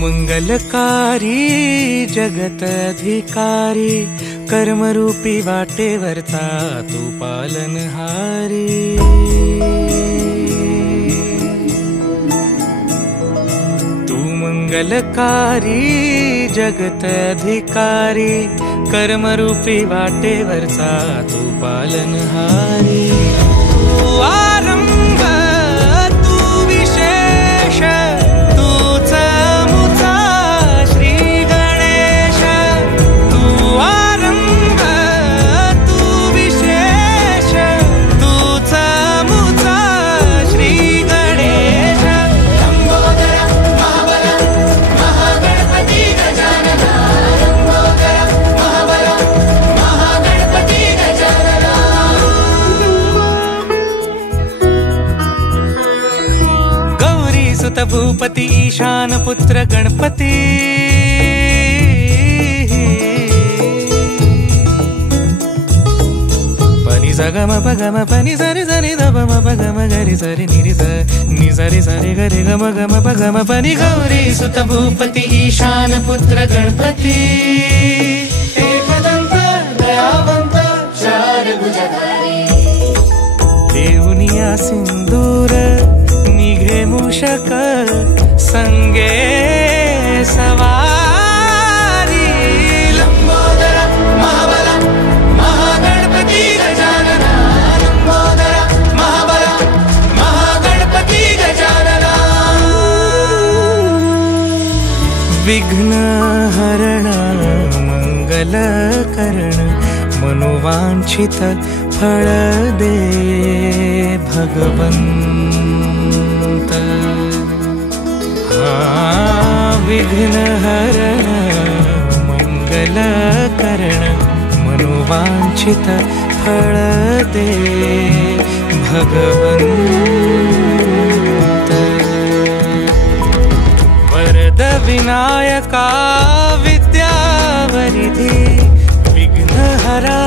मंगलकारी जगत अधिकारी, कर्मरूपी वाटेवरचा तू पालनहारी। तू मंगलकारी जगत अधिकारी, कर्मरूपी वाटेवरचा तू पालनहारी। तू आरंभ तू विशेष, तूच मुचा श्री गणेश। तू आरंभ तू विशेष, तूच मुचा श्री गणेश। लंबोदर महाबल महागणपती गजानना, लंबोदर महाबल महागणपती गजानना। गौरी सुत भूपती ईशान पुत्र गणपती, पनि सगम पगम पनि सरि सरि ध म पगम गरि सरि नि स नि सरि सरि गरि गम गम पगम पनि। गौरी सुत भूपती ईशान पुत्र गणपती, एकदंत दयावंत चार भुजधारी। देऊनिया सिंदूर निघे मूषक, संगे सवारी। लंबोदर महाबल महागणपती गजानना, लंबोदर महाबल महागणपती गजानना। विघ्न हरण मंगल करण, मनोवांछित फळ दे भगवंत। विघ्न हरण मंगल करण, मनोवांछित फळ दे भगवंत। वरद विनायका विद्यावरिधी, विघ्नहरा